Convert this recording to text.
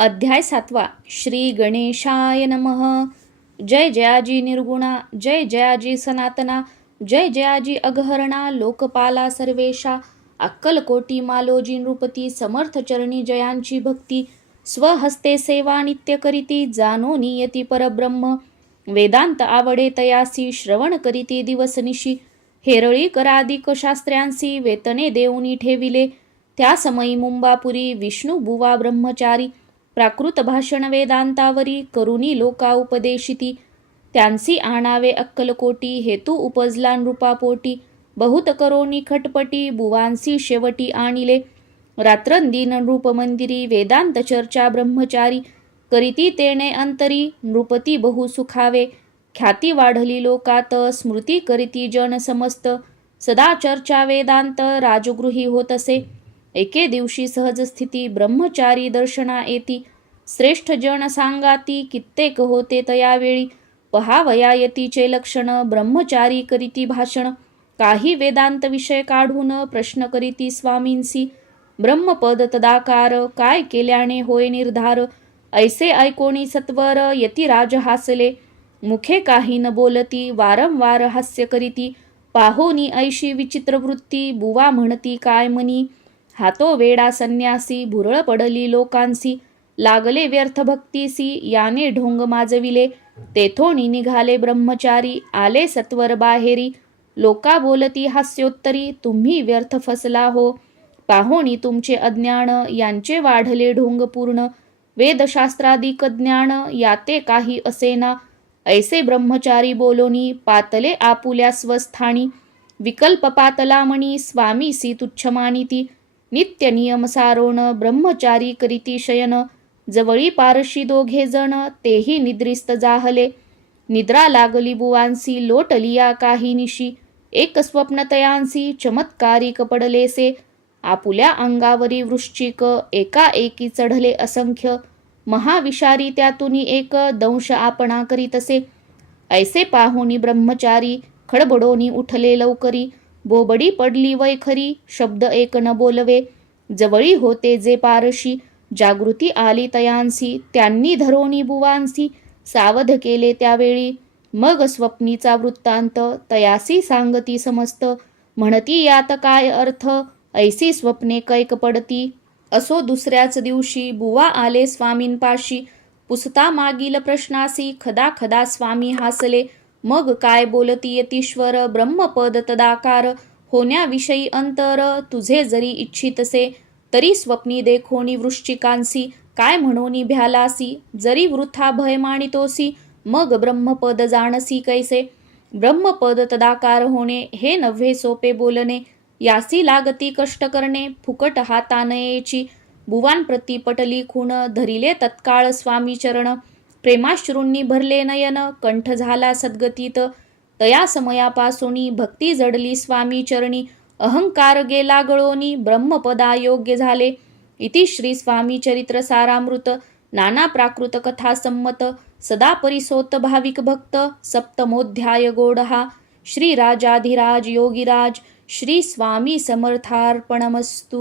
अध्याय 7. श्री गणेशाय नमः. जय जयाजी निर्गुणा, जय जयाजी सनातना, जय जयाजी अघहरणा, लोकपाला सर्वेशा. अक्कलकोटी मालोजी नृपती, समर्थ चरणी जयांची भक्ती. स्वहस्ते सेवा नित्य करीती, जाणो नियती परब्रह्म. वेदांत आवडे तयासी, श्रवण करीती दिवसनिशी. हेरळी कराधिक शास्त्र्यांसी, वेतने देऊनी ठेविले. त्या समयी मुंबापुरी विष्णू बुवा ब्रह्मचारी. प्राकृत भाषण वेदांतावरी, करुणी लोका उपदेशिती. त्यांसी आणावे अक्कलकोटी, हेतू उपजला नृपापोटी. बहुत करोनी खटपटी, बुवांसी शेवटी आणिले. रात्रंदिन नृपमंदिरी, वेदांत चर्चा ब्रह्मचारी. करीती तेणे अंतरी, नृपती बहु सुखावे. ख्याती वाढली लोकात, स्मृती करीती जन समस्त. सदा चर्चा वेदांत, राजगृही होतसे. एके दिवशी सहज स्थिती, ब्रह्मचारी दर्शना येती. श्रेष्ठ जन सांगाती, कित्येक होते तयावेळी. पहावया यतीचे लक्षण, ब्रह्मचारी करीती भाषण. काही वेदांत विषय काढून, प्रश्न करीती स्वामींसी. ब्रह्मपद तदाकार, काय केल्याने होय निर्धार. ऐसे ऐकोणी सत्वर, यतिराज हासले. मुखे काही न बोलती, वारंवार हास्य करीती. पाहोनी ऐशी विचित्र वृत्ती, बुवा म्हणती काय मनी. हातो वेडा संन्यासी, भुरळ पडली लोकांसी. लागले व्यर्थ भक्तीसी, याने ढोंग माजविले. तेथोनी निघाले ब्रह्मचारी, आले सत्वर बाहेरी. लोका बोलती हास्योत्तरी, तुम्ही व्यर्थ फसला हो. पाहोनी तुमचे अज्ञान, यांचे वाढले ढोंग पूर्ण. वेदशास्त्राधिक ज्ञान, याते काही असेना. ऐसे ब्रह्मचारी बोलोनी, पातले आपुल्या स्वस्थानी. विकल्प पातला मणी, स्वामीसी तुच्छ मानिती. नित्य नियम सारोण, ब्रह्मचारी करीती शयन. जवळी पारशी दोघे जण, तेही निद्रिस्त जाहले. निद्रा लागली बुवांसी, लोटलिया काही निशी. एक स्वप्न तयांसी, चमत्कारिक पडलेसे. आपुल्या अंगावरी वृश्चिक, एकाएकी चढले असंख्य. महाविषारी त्यातुनी एक, दंश आपणा करीतसे. ऐसे पाहुनी ब्रह्मचारी, खडबडोनी उठले लवकरी. बोबडी पडली वैखरी, शब्द एक न बोलवे. जवळी होते जे पारशी, जागृती आली तयांसी. त्यांनी धरोनी बुवांसी, सावध केले त्यावेळी. मग स्वप्नीचा वृत्तांत, तयासी सांगती समस्त. म्हणती यात काय अर्थ, ऐसी स्वप्ने कैक पडती. असो दुसऱ्याच दिवशी, बुवा आले स्वामींपाशी. पुसता मागील प्रश्नासी, खदा खदा स्वामी हासले. मग काय बोलती यतीश्वर, ब्रह्मपद तदाकार. होण्याविषयी अंतर, तुझे जरी इच्छितसे. तरी स्वप्नी देखोनी वृश्चिकांसी, काय म्हणोनी भ्यालासी. जरी वृथा भय मानितोसी, मग ब्रह्मपद जाणसी कैसे. ब्रह्मपद तदाकार होणे, हे नव्हे सोपे बोलणे. यासी लागती कष्ट करणे, फुकट हातानयेची. बुवांप्रती पटली खूण, धरिले तत्काळ स्वामी चरण. प्रेमाश्रूंनी भरले नयन, कंठ झाला सद्गतीत. तया समयापासोनी, भक्ती जडली स्वामी चरणी. अहंकार गेला गळोनी, ब्रह्मपदा योग्य झाले. इति श्री स्वामी चरित्र सारामृत. नाना प्राकृत कथा संमत. सदा परिसोत भाविक भक्त. सप्तमोध्याय गोडहा. श्री राजाधिराज योगीराज श्री स्वामी समर्थार्पणमस्तु.